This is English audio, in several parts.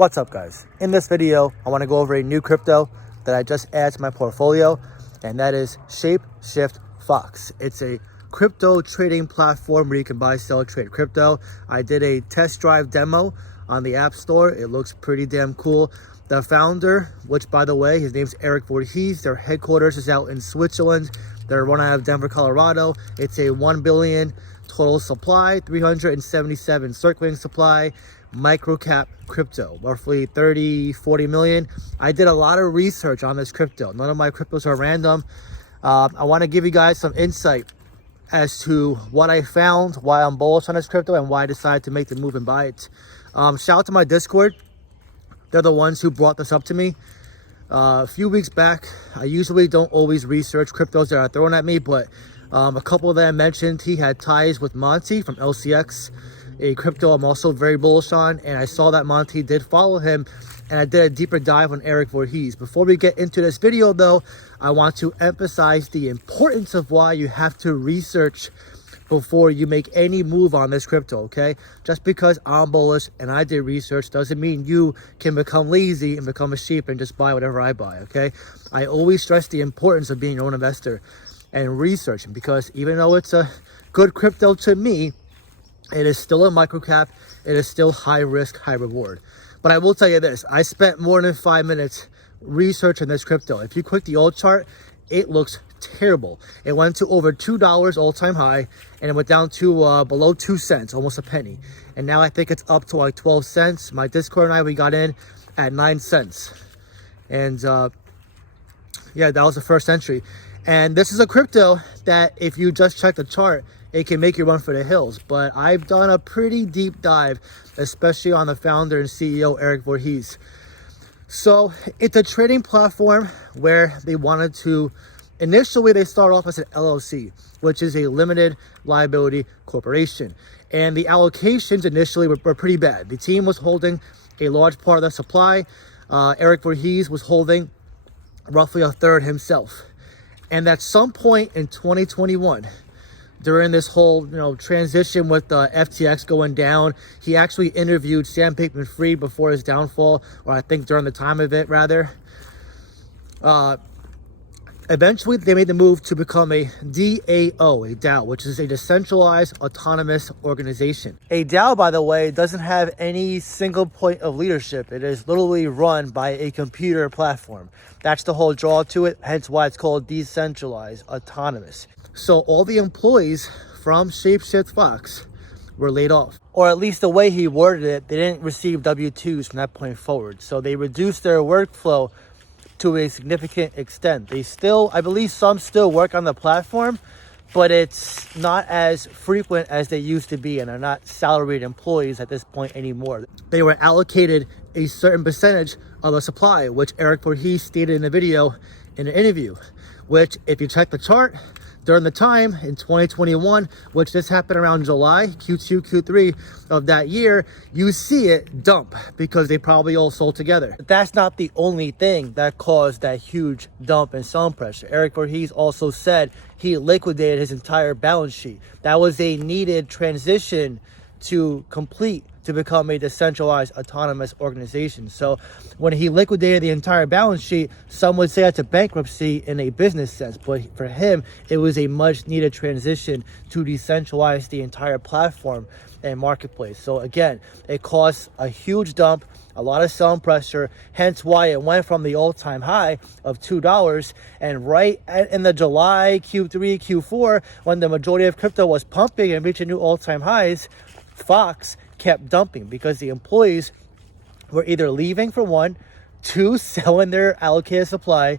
What's up, guys? In this video, I want to go over a new crypto that I just added to my portfolio, and that is Shapeshift Fox. It's a crypto trading platform where you can buy, sell, trade crypto. I did a test drive demo on the App Store. It looks pretty damn cool. The founder, which by the way, his name's Eric Voorhees, their headquarters is out in Switzerland. They're run out of Denver, Colorado. It's a 1 billion total supply, 377 circulating supply, micro cap crypto, roughly 30-40 million. I did a lot of research on this crypto. None of my cryptos are random. I want to give you guys some insight as to what I found, why I'm bullish on this crypto, and why I decided to make the move and buy it. Shout out to my Discord. They're the ones who brought this up to me a few weeks back. I usually don't always research cryptos that are thrown at me, but a couple of them mentioned he had ties with Monty from LCX, a crypto I'm also very bullish on, and I saw that Monty did follow him, and I did a deeper dive on Eric Voorhees. Before we get into this video though, I want to emphasize the importance of why you have to research before you make any move on this crypto, okay? Just because I'm bullish and I did research doesn't mean you can become lazy and become a sheep and just buy whatever I buy, okay? I always stress the importance of being your own investor and researching, because even though it's a good crypto to me, it is still a micro cap. It is still high risk, high reward. But I will tell you this, I spent more than 5 minutes researching this crypto. If you click the old chart, it looks terrible. It went to over $2 all-time high, and it went down to below 2 cents, almost a penny. And now I think it's up to like 12 cents. My Discord and I, we got in at 9 cents. And yeah, that was the first entry. And this is a crypto that if you just check the chart, it can make you run for the hills. But I've done a pretty deep dive, especially on the founder and CEO, Eric Voorhees. So it's a trading platform where they wanted to, initially they start off as an LLC, which is a limited liability corporation. And the allocations initially were pretty bad. The team was holding a large part of the supply. Eric Voorhees was holding roughly a third himself. And at some point in 2021, during this whole transition with FTX going down, he actually interviewed Sam Bankman-Fried before his downfall, or I think during the time of it rather. Eventually they made the move to become a DAO, a DAO, which is a decentralized autonomous organization. A DAO, by the way, doesn't have any single point of leadership. It is literally run by a computer platform. That's the whole draw to it, hence why it's called decentralized autonomous. So all the employees from Shapeshift Fox were laid off. Or at least the way he worded it, they didn't receive W-2s from that point forward. So they reduced their workflow to a significant extent. They still, I believe some still work on the platform, but it's not as frequent as they used to be, and they're not salaried employees at this point anymore. They were allocated a certain percentage of the supply, which Eric Voorhees stated in the video in an interview, which if you check the chart, during the time in 2021, which this happened around July, Q2, Q3 of that year, you see it dump because they probably all sold together. But that's not the only thing that caused that huge dump in selling pressure. Eric Voorhees also said he liquidated his entire balance sheet. That was a needed transition to complete to become a decentralized autonomous organization. So when he liquidated the entire balance sheet, some would say that's a bankruptcy in a business sense, but for him, it was a much needed transition to decentralize the entire platform and marketplace. So again, it caused a huge dump, a lot of selling pressure, hence why it went from the all-time high of $2, and right in the July, Q3, Q4, when the majority of crypto was pumping and reaching new all-time highs, Fox kept dumping because the employees were either leaving for one, two, selling their allocated supply,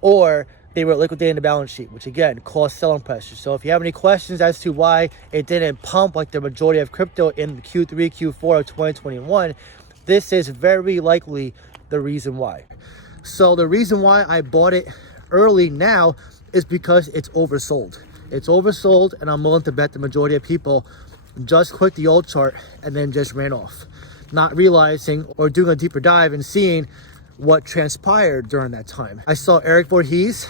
or they were liquidating the balance sheet, which again caused selling pressure. So if you have any questions as to why it didn't pump like the majority of crypto in Q3, Q4 of 2021, this is very likely the reason why. So the reason why I bought it early now is because it's oversold. It's oversold, and I'm willing to bet the majority of people just clicked the old chart and then just ran off, not realizing or doing a deeper dive and seeing what transpired during that time. I saw Eric Voorhees.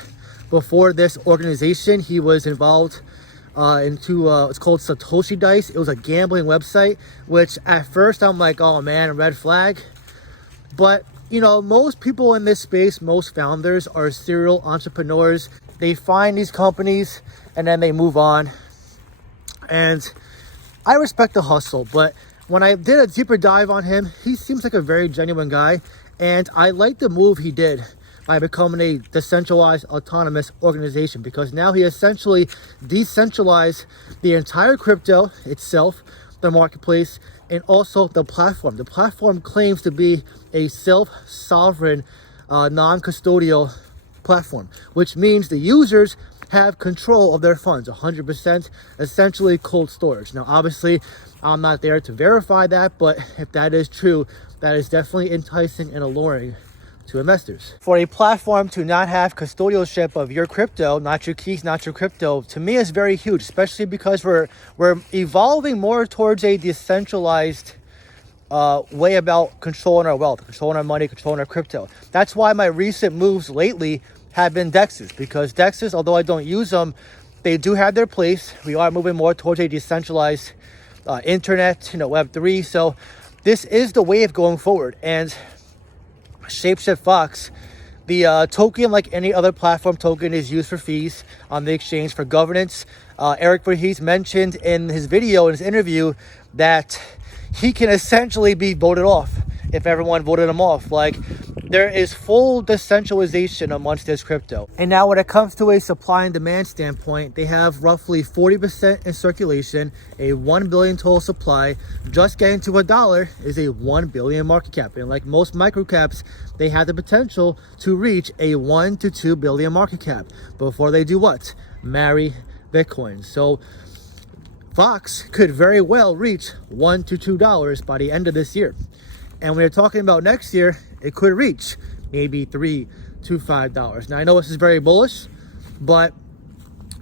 Before this organization, he was involved into it's called Satoshi Dice. It was a gambling website, which at first I'm like, oh man, red flag. But, you know, most people in this space, most founders are serial entrepreneurs. They find these companies and then they move on. And I respect the hustle, but when I did a deeper dive on him, he seems like a very genuine guy. And I like the move he did by becoming a decentralized autonomous organization, because now he essentially decentralized the entire crypto itself, the marketplace, and also the platform. The platform claims to be a self-sovereign, non-custodial platform, which means the users have control of their funds 100%, essentially cold storage. Now, obviously, I'm not there to verify that, but if that is true, that is definitely enticing and alluring to investors. For a platform to not have custodialship of your crypto, not your keys, not your crypto, to me is very huge, especially because we're evolving more towards a decentralized way about controlling our wealth, controlling our money, controlling our crypto. That's why my recent moves lately have been DEXs, because DEXs, although I don't use them, they do have their place. We are moving more towards a decentralized internet, Web3. So this is the wave going forward. And Shapeshift Fox, the token, like any other platform token, is used for fees on the exchange for governance. Eric Verhees mentioned in his video, in his interview, that he can essentially be voted off if everyone voted him off. Like, there is full decentralization amongst this crypto. And now when it comes to a supply and demand standpoint, they have roughly 40% in circulation, a 1 billion total supply. Just getting to $1 is a 1 billion market cap. And like most microcaps, they have the potential to reach a 1 to 2 billion market cap before they do what? Marry Bitcoin. So Fox could very well reach $1 to $2 by the end of this year. And when you're talking about next year, it could reach maybe $3 to $5. Now, I know this is very bullish, but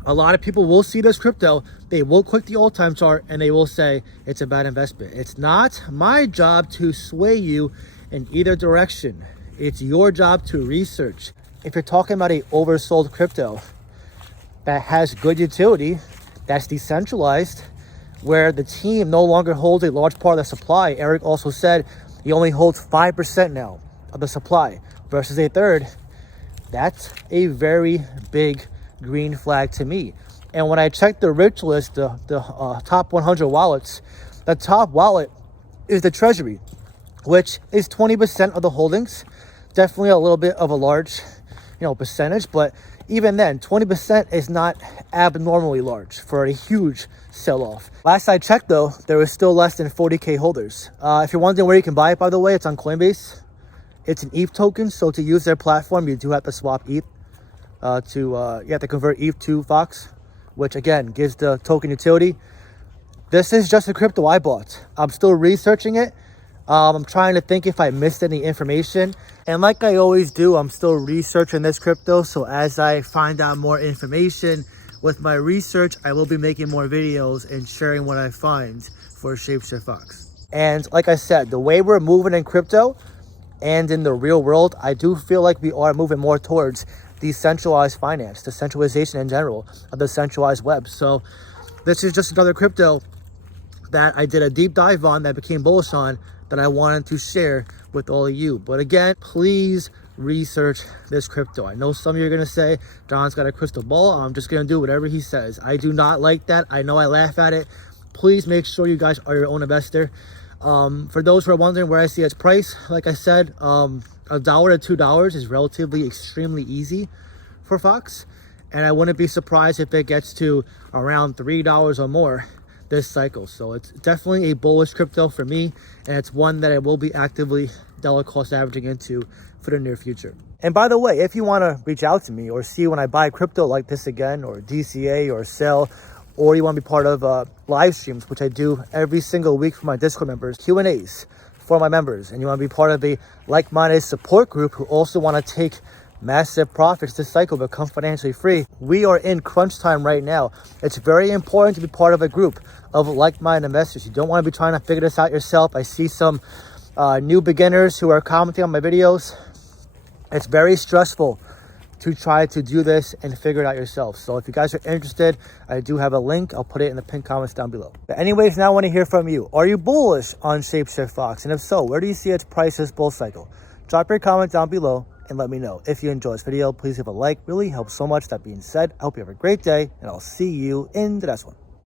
a lot of people will see this crypto, they will click the all-time chart, and they will say it's a bad investment. It's not my job to sway you in either direction. It's your job to research. If you're talking about a oversold crypto that has good utility, that's decentralized, where the team no longer holds a large part of the supply. Eric also said he only holds 5% now of the supply versus a third. That's a very big green flag to me. And when I checked the rich list, the top 100 wallets, the top wallet is the Treasury, which is 20% of the holdings. Definitely a little bit of a large, percentage, but even then, 20% is not abnormally large for a huge sell-off. Last I checked, though, there was still less than 40K holders. If you're wondering where you can buy it, by the way, it's on Coinbase. It's an ETH token, so to use their platform, you do have to swap ETH you have to convert ETH to Fox, which again gives the token utility. This is just a crypto I bought. I'm still researching it. I'm trying to think if I missed any information. And like I always do, I'm still researching this crypto. So as I find out more information with my research, I will be making more videos and sharing what I find for Shapeshift Fox. And like I said, the way we're moving in crypto and in the real world, I do feel like we are moving more towards decentralized finance, decentralization in general, of the centralized web. So this is just another crypto that I did a deep dive on, that became bullish on, that I wanted to share with all of you. But again, please research this crypto. I know some of you are going to say, John's got a crystal ball. I'm just going to do whatever he says. I do not like that. I know I laugh at it. Please make sure you guys are your own investor. For those who are wondering where I see its price, like I said, $1 to $2 is relatively extremely easy for Fox. And I wouldn't be surprised if it gets to around $3 or more this cycle. So it's definitely a bullish crypto for me, and it's one that I will be actively dollar cost averaging into for the near future. And by the way, if you want to reach out to me or see when I buy crypto like this again, or DCA or sell, or you want to be part of live streams, which I do every single week for my Discord members, Q&As for my members, and you want to be part of a like-minded support group who also want to take massive profits this cycle, become financially free, we are in crunch time right now. It's very important to be part of a group of like-minded investors. You don't want to be trying to figure this out yourself. I see some new beginners who are commenting on my videos. It's very stressful to try to do this and figure it out yourself. So if you guys are interested, I do have a link. I'll put it in the pinned comments down below. But anyways, now I want to hear from you. Are you bullish on Shapeshift Fox? And if so, where do you see its price this bull cycle? Drop your comment down below and let me know. If you enjoyed this video, please give a like. Really helps so much. That being said, I hope you have a great day, and I'll see you in the next one.